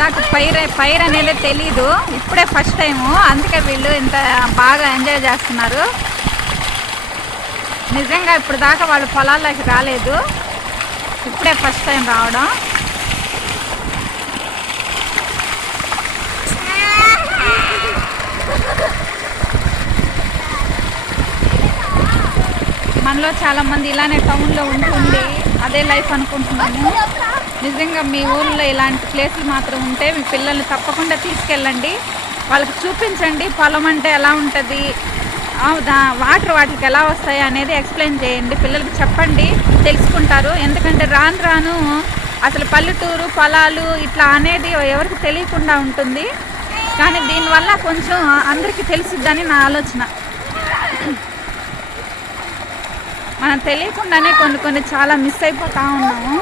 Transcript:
ఇందాక పైర్ అనేది తెలీదు, ఇప్పుడే ఫస్ట్ టైము, అందుకే వీళ్ళు ఇంత బాగా ఎంజాయ్ చేస్తున్నారు. నిజంగా ఇప్పుడు దాకా వాళ్ళు పొలాల్లోకి రాలేదు, ఇప్పుడే ఫస్ట్ టైం రావడం. మనలో చాలామంది ఇలానే టౌన్లో ఉంటుండి అదే లైఫ్ అనుకుంటున్నాము. నిజంగా మీ ఊళ్ళో ఇలాంటి ప్లేసులు మాత్రం ఉంటే మీ పిల్లల్ని తప్పకుండా తీసుకెళ్ళండి, వాళ్ళకి చూపించండి పొలం అంటే ఎలా ఉంటుంది, వాటర్ వాటికి ఎలా వస్తాయి అనేది ఎక్స్ప్లెయిన్ చేయండి, పిల్లలకి చెప్పండి, తెలుసుకుంటారు. ఎందుకంటే రాను రాను అసలు పల్లెటూరు పొలాలు ఇట్లా అనేది ఎవరికి తెలియకుండా ఉంటుంది, కానీ దీనివల్ల కొంచెం అందరికీ తెలిసిద్దని నా ఆలోచన. మనం తెలియకుండానే కొన్ని చాలా మిస్ అయిపోతూ ఉన్నాము.